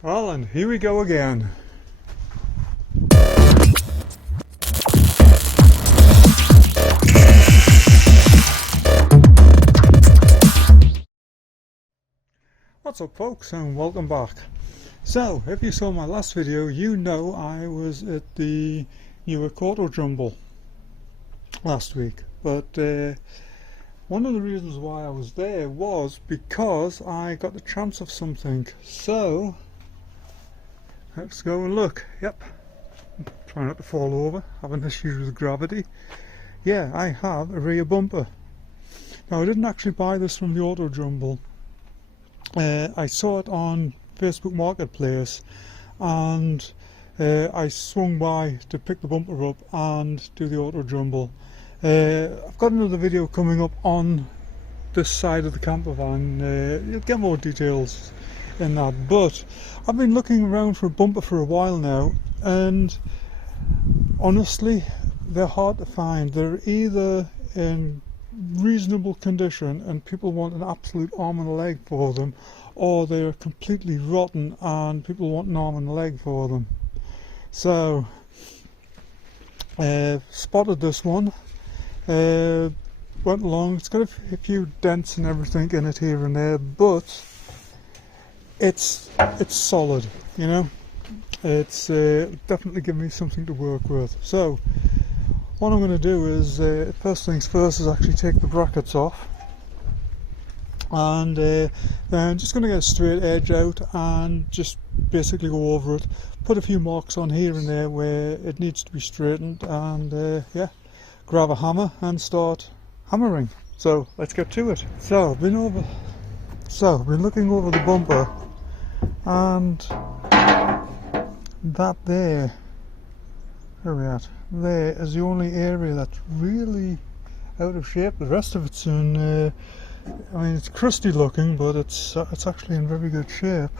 Well, and here we go again. What's up folks, and welcome back. So, if you saw my last video, you know I was at the Newark Auto Jumble last week. But one of the reasons why I was there was because I got the chance of something. So, let's go and look. Yep, try not to fall over, having issues with gravity. Yeah, I have a rear bumper. Now I didn't actually buy this from the Auto Jumble. I saw it on Facebook Marketplace and I swung by to pick the bumper up and do the Auto Jumble. I've got another video coming up on this side of the camper van. You'll get more details in that, but I've been looking around for a bumper for a while now, and honestly they're hard to find. They're either in reasonable condition and people want an absolute arm and a leg for them, or they're completely rotten and people want an arm and a leg for them. So spotted this one, went along. It's got a few dents and everything in it here and there, but it's solid, you know. It's definitely given me something to work with. So what I'm going to do is, first things first, is actually take the brackets off, and then I'm just going to get a straight edge out and just basically go over it, put a few marks on here and there where it needs to be straightened, and yeah, grab a hammer and start hammering. So let's get to it. So I've been looking over the bumper, and that there where are we at? There is the only area that's really out of shape. The rest of it's in, I mean, it's crusty looking, but it's actually in very good shape.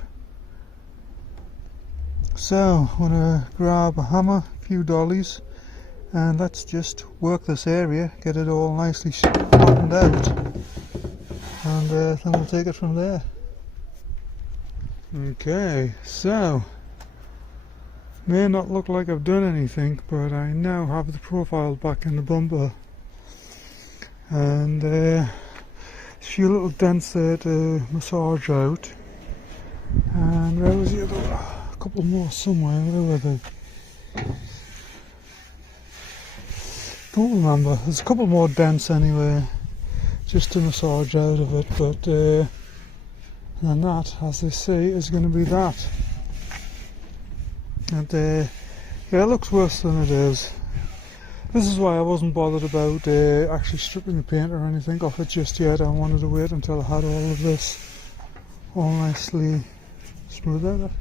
So I'm gonna grab a hammer, a few dollies, and let's just work this area, get it all nicely flattened out, and then we'll take it from there. Okay, so may not look like I've done anything, but I now have the profile back in the bumper, and a few little dents there to massage out. And where was the other? A couple more somewhere. Where were they? Don't remember. There's a couple more dents anyway, just to massage out of it. But and that, as they say, is going to be that. And yeah, it looks worse than it is. This is why I wasn't bothered about actually stripping the paint or anything off it just yet. I wanted to wait until I had all of this all nicely smoothed out.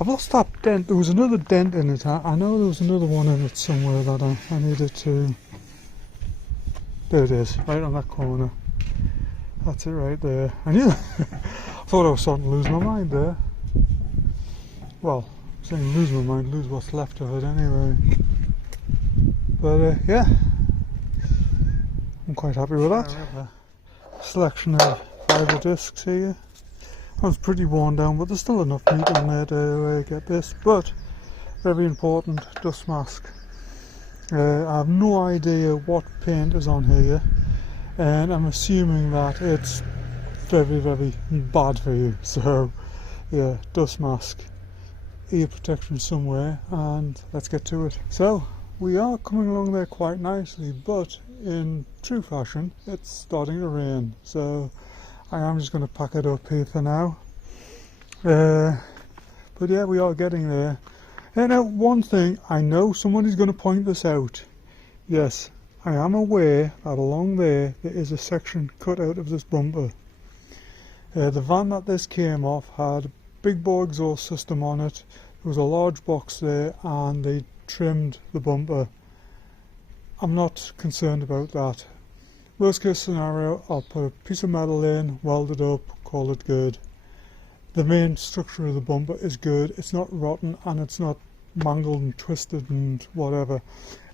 I've lost that dent. There was another dent in it. I know there was another one in it somewhere that I needed to... There it is, right on that corner. That's it right there. I knew I thought I was starting to lose my mind there. Well, saying lose my mind, lose what's left of it anyway. But yeah, I'm quite happy with that. Selection of fibre discs here. That's pretty worn down, but there's still enough meat in there to get this. But very important, dust mask. I have no idea what paint is on here, and I'm assuming that it's very, very bad for you. So yeah, dust mask, ear protection somewhere, and let's get to it. So we are coming along there quite nicely, but in true fashion it's starting to rain, so I am just going to pack it up here for now. But yeah, we are getting there. And now one thing, I know someone is going to point this out. Yes, I am aware that along there is a section cut out of this bumper. The van that this came off had a big bore exhaust system on it. There was a large box there, and they trimmed the bumper. I'm not concerned about that. Worst case scenario, I'll put a piece of metal in, weld it up, call it good. The main structure of the bumper is good. It's not rotten and it's not mangled and twisted and whatever.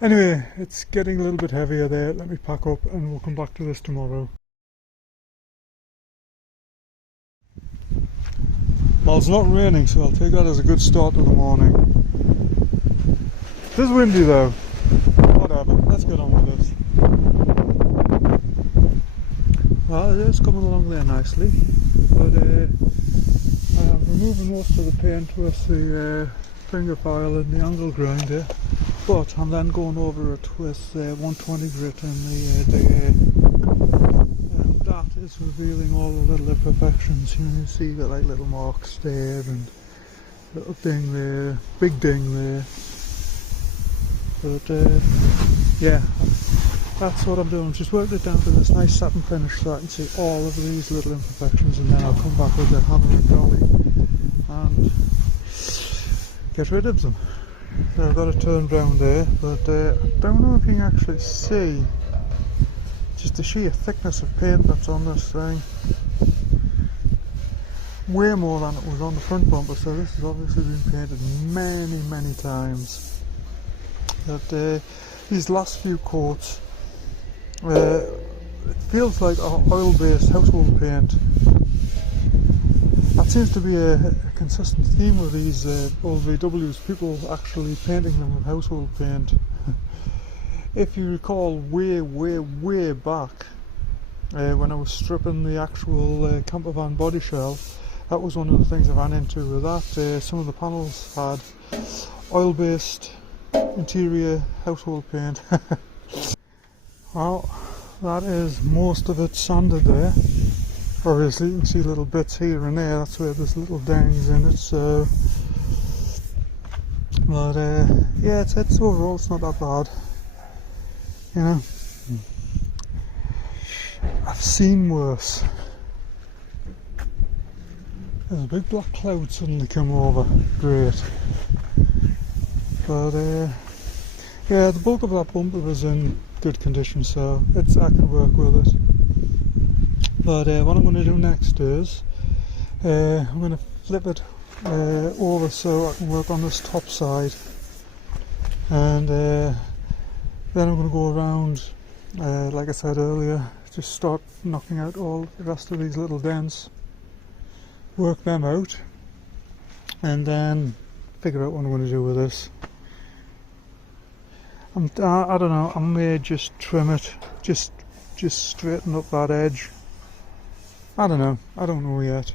Anyway, it's getting a little bit heavier there. Let me pack up and we'll come back to this tomorrow. Well, it's not raining, so I'll take that as a good start to the morning. It is windy though. Whatever, let's get on with this. Well, it is coming along there nicely, but I'm removing most of the paint with the finger file and the angle grinder, but I'm then going over it with 120 grit and the digger, and that is revealing all the little imperfections. You see the like little marks there and little ding there, big ding there. But yeah, that's what I'm doing. Just worked it down to this nice satin finish so I can see all of these little imperfections, and then I'll come back with the hammer and dolly and get rid of them. So I've got it turned round there, but I don't know if you can actually see just the sheer thickness of paint that's on this thing. Way more than it was on the front bumper, so this has obviously been painted many times. But these last few coats, it feels like oil-based household paint. That seems to be a consistent theme with these old VWs, people actually painting them with household paint. If you recall way back, when I was stripping the actual camper van body shell, that was one of the things I ran into with that. Some of the panels had oil-based interior household paint. Well, that is most of it sanded there. Obviously you can see little bits here and there, that's where there's little dings in it, so but yeah, it's overall it's not that bad, you know. I've seen worse. There's a big black cloud suddenly come over, great. But yeah, the bulk of that bumper was in good condition, so I can work with it. But what I'm going to do next is I'm going to flip it over so I can work on this top side, and then I'm going to go around, like I said earlier, just start knocking out all the rest of these little dents, work them out, and then figure out what I'm going to do with this. I don't know, I may just trim it, just straighten up that edge. I don't know yet.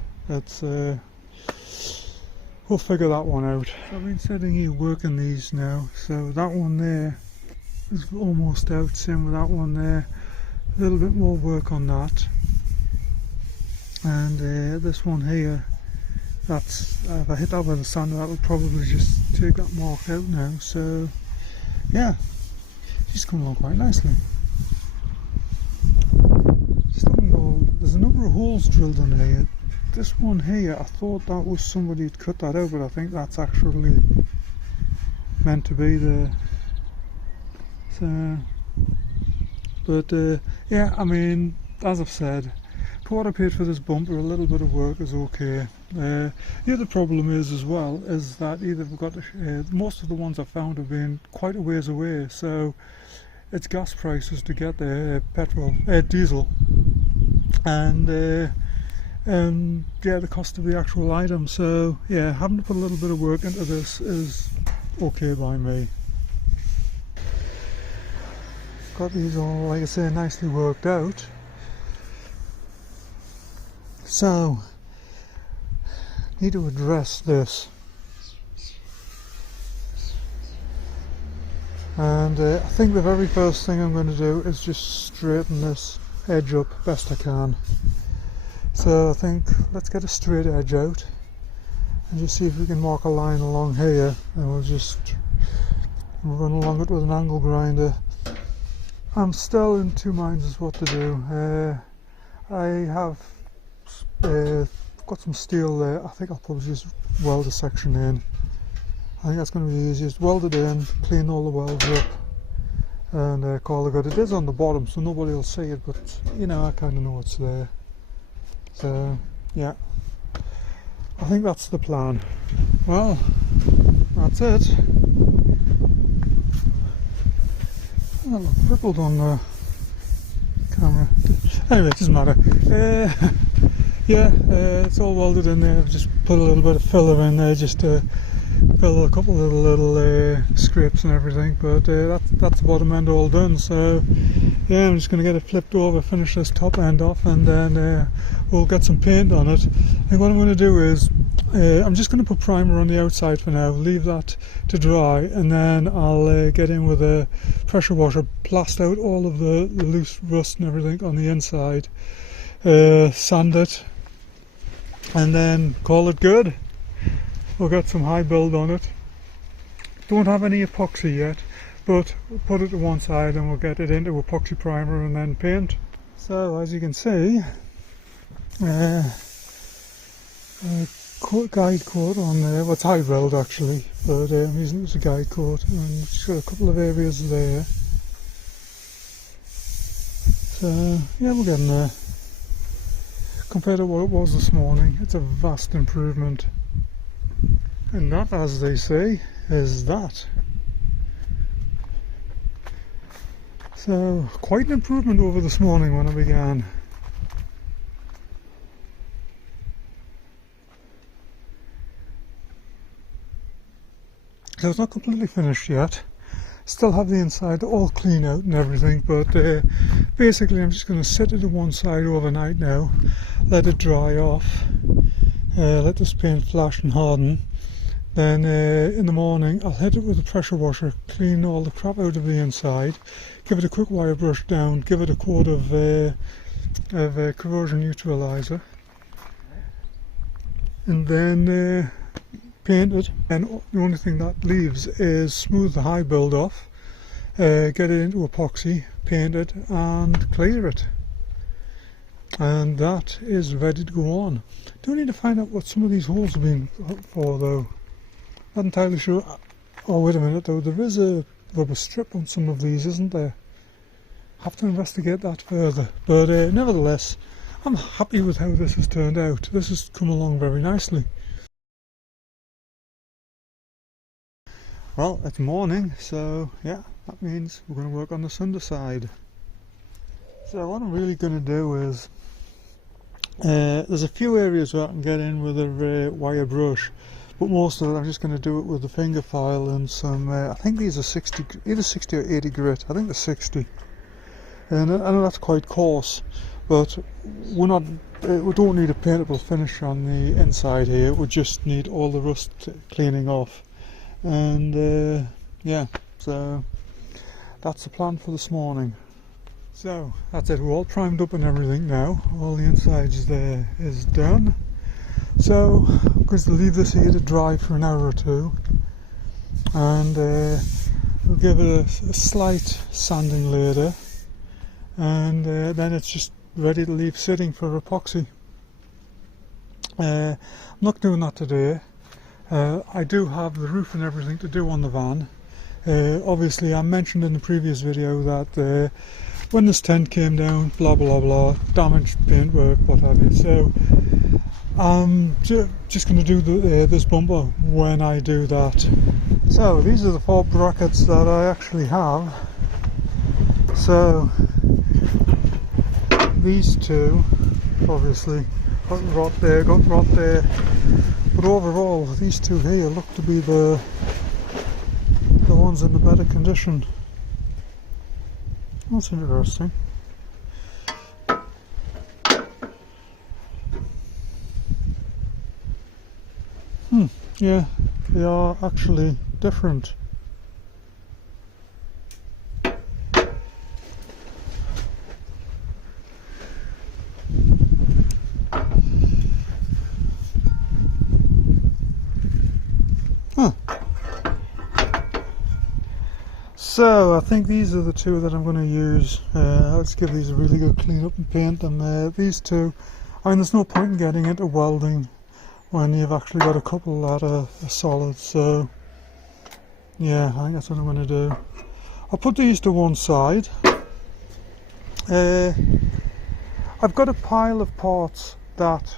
We'll figure that one out. I've been sitting here working these now, so that one there is almost out, same with that one there. A little bit more work on that. And this one here, that's if I hit that with a sander, that'll probably just take that mark out now. So yeah, she's coming along quite nicely. There's a number of holes drilled in here. This one here, I thought that was somebody had cut that out, but I think that's actually meant to be there. So, but yeah, I mean, as I've said, for what I paid for this bumper, a little bit of work is okay. The other problem is as well is that either we've got most of the ones I've found have been quite a ways away, so it's gas prices to get there, diesel. And yeah, the cost of the actual item. So yeah, having to put a little bit of work into this is okay by me. Got these all, like I say, nicely worked out. So need to address this, and I think the very first thing I'm going to do is just straighten this edge up best I can. So I think let's get a straight edge out and just see if we can mark a line along here, and we'll just run along it with an angle grinder. I'm still in two minds as what to do. I have got some steel there. I think I'll probably just weld a section in. I think that's going to be the easiest. Weld it in, clean all the welds up, and call it good. It is on the bottom, so nobody will see it, but you know, I kind of know it's there. So yeah, I think that's the plan. Well, that's it. I look crippled on the camera. Anyway, it doesn't matter. yeah, it's all welded in there. I've just put a little bit of filler in there just to fill a couple of little scrapes and everything, but that's the bottom end all done. So yeah, I'm just going to get it flipped over, finish this top end off, and then we'll get some paint on it. And what I'm going to do is I'm just going to put primer on the outside for now, leave that to dry, and then I'll get in with a pressure washer, blast out all of the loose rust and everything on the inside, sand it, and then call it good. We'll get some high build on it. Don't have any epoxy yet, but we'll put it to one side and we'll get it into epoxy primer and then paint. So as you can see, guide coat on there. Well, it's high build actually, but I'm using it as a guide coat, and just got a couple of areas there. So yeah, we're getting there. Compared to what it was this morning, it's a vast improvement. And that, as they say, is that. So, quite an improvement over this morning when I began. So it's not completely finished yet. Still have the inside all clean out and everything, but basically I'm just going to set it to one side overnight now, let it dry off, let this paint flash and harden. Then in the morning I'll hit it with a pressure washer, clean all the crap out of the inside, give it a quick wire brush down, give it a coat of corrosion neutralizer, and then paint it. And the only thing that leaves is smooth the high build off, get it into epoxy, paint it and clear it. And that is ready to go on. Do need to find out what some of these holes have been for though. Not entirely sure. Oh, wait a minute though, there is a rubber strip on some of these, isn't there? Have to investigate that further. But nevertheless, I'm happy with how this has turned out. This has come along very nicely. Well, it's morning, so yeah, that means we're going to work on this underside. So what I'm really going to do is, there's a few areas where I can get in with a wire brush, but most of it I'm just going to do it with a finger file and some, I think these are 60, either 60 or 80 grit, I think they're 60. And I know that's quite coarse, but we don't need a paintable finish on the inside here, we just need all the rust cleaning off. And yeah, so that's the plan for this morning. So that's it, we're all primed up and everything now, all the insides there is done. So I'm going to leave this here to dry for an hour or two, and we'll give it a slight sanding later, and then it's just ready to leave sitting for epoxy. I'm not doing that today. I do have the roof and everything to do on the van. Obviously I mentioned in the previous video that when this tent came down, blah blah blah, damaged paintwork, what have you. So I'm just going to do this bumper when I do that. So these are the 4 brackets that I actually have. So these 2 obviously got rot there, but overall these 2 here look to be the ones in the better condition. That's interesting. Yeah, they are actually different. So I think these are the 2 that I'm going to use. Let's give these a really good clean up and paint them. These 2, I mean there's no point in getting into welding when you've actually got a couple that are solid, so yeah, I think that's what I'm going to do. I'll put these to one side. I've got a pile of parts that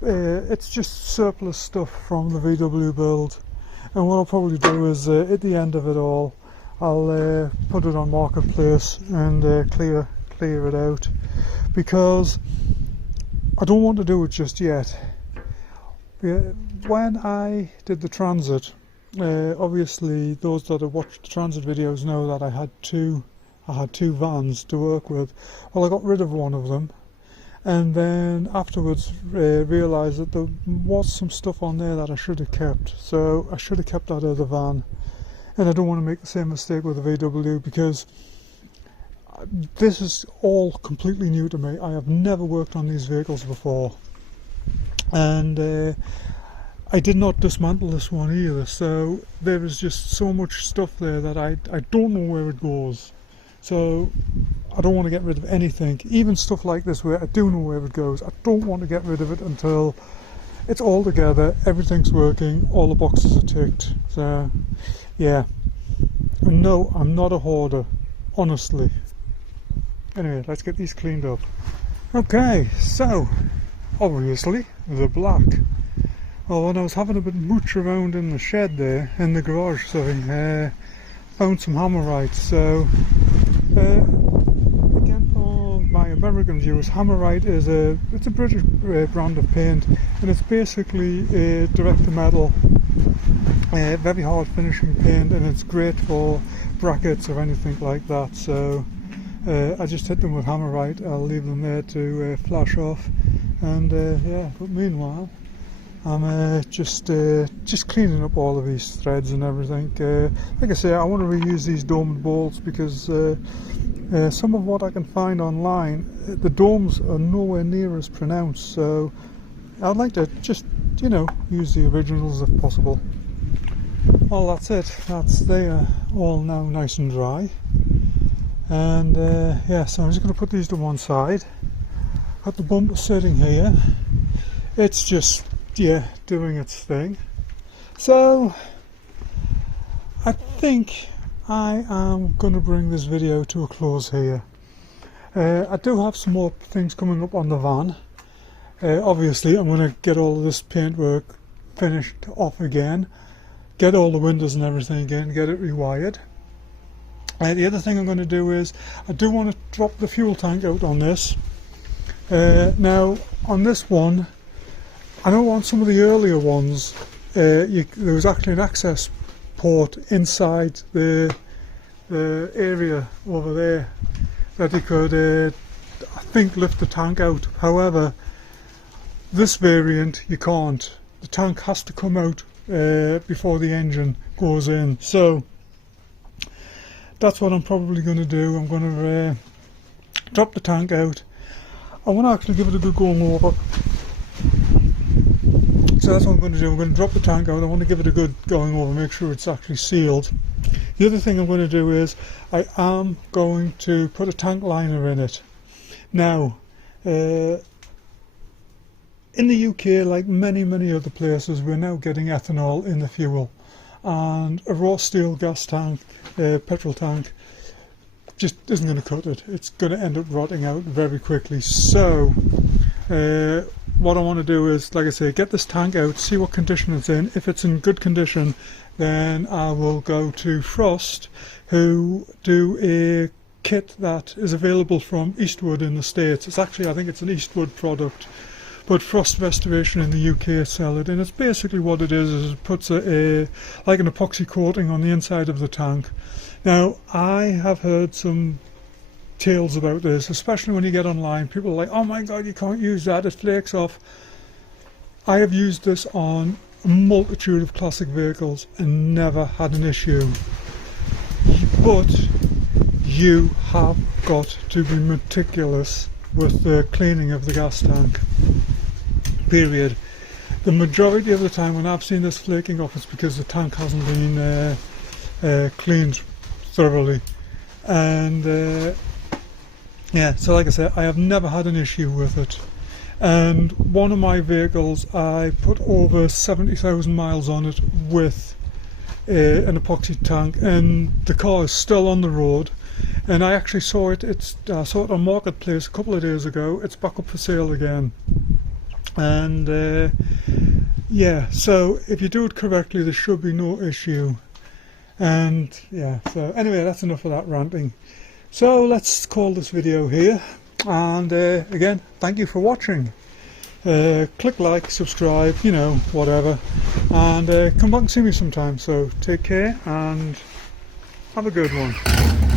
it's just surplus stuff from the VW build, and what I'll probably do is at the end of it all I'll put it on Marketplace and clear it out, because I don't want to do it just yet. When I did the Transit, obviously those that have watched the Transit videos know that I had two vans to work with. Well, I got rid of one of them, and then afterwards realised that there was some stuff on there that I should have kept. So I should have kept that other van, and I don't want to make the same mistake with the VW, because this is all completely new to me. I have never worked on these vehicles before, and I did not dismantle this one either, so there is just so much stuff there that I don't know where it goes. So I don't want to get rid of anything, even stuff like this where I do know where it goes. I don't want to get rid of it until it's all together, everything's working, all the boxes are ticked. So yeah, and no, I'm not a hoarder, honestly. Anyway, let's get these cleaned up. Okay, so obviously the black. Well, when I was having a bit mooch around in the shed there, in the garage, sorry, found some Hammerite. So again, for my American viewers, Hammerite is it's a British brand of paint, and it's basically a direct to metal, very hard finishing paint, and it's great for brackets or anything like that. So I just hit them with Hammerite. I'll leave them there to flash off, and yeah. But meanwhile, I'm just cleaning up all of these threads and everything. Like I say, I want to reuse these domed bolts because some of what I can find online, the domes are nowhere near as pronounced. So I'd like to just, use the originals if possible. Well, that's it. They are all now nice and dry. And yeah, so I'm just going to put these to one side. Got the bumper sitting here. It's just, yeah, doing its thing. So I think I am going to bring this video to a close here. I do have some more things coming up on the van. Obviously I'm going to get all of this paintwork finished off again, get all the windows and everything again, get it rewired. The other thing I'm going to do is I do want to drop the fuel tank out on this. Now on this one, I know on some of the earlier ones there was actually an access port inside the area over there that you could I think lift the tank out. However, this variant you can't. The tank has to come out before the engine goes in. So that's what I'm probably going to do. I'm going to drop the tank out. I want to actually give it a good going over. So that's what I'm going to do. I'm going to drop the tank out. I want to give it a good going over, make sure it's actually sealed. The other thing I'm going to do is I am going to put a tank liner in it. Now, in the UK, like many other places, we're now getting ethanol in the fuel, and a raw steel gas tank, petrol tank, just isn't going to cut it. It's going to end up rotting out very quickly. So what I want to do is, like I say, get this tank out, see what condition it's in. If it's in good condition, then I will go to Frost, who do a kit that is available from Eastwood in the States. It's actually, I think it's an Eastwood product, but Frost Restoration in the UK sell it, and it's basically what it is it puts like an epoxy coating on the inside of the tank. Now, I have heard some tales about this, especially when you get online. People are like, oh my god, you can't use that, it flakes off. I have used this on a multitude of classic vehicles and never had an issue. But you have got to be meticulous with the cleaning of the gas tank, period. The majority of the time when I've seen this flaking off, it's because the tank hasn't been cleaned thoroughly. And yeah, so like I said, I have never had an issue with it. And one of my vehicles, I put over 70,000 miles on it with an epoxy tank, and the car is still on the road. And I actually saw it. I saw it on Marketplace a couple of days ago. It's back up for sale again. And yeah, so if you do it correctly, there should be no issue. And yeah, so anyway, that's enough of that ranting. So let's call this video here. And again, thank you for watching. click like, subscribe, you know, whatever, and come back and see me sometime. So take care and have a good one.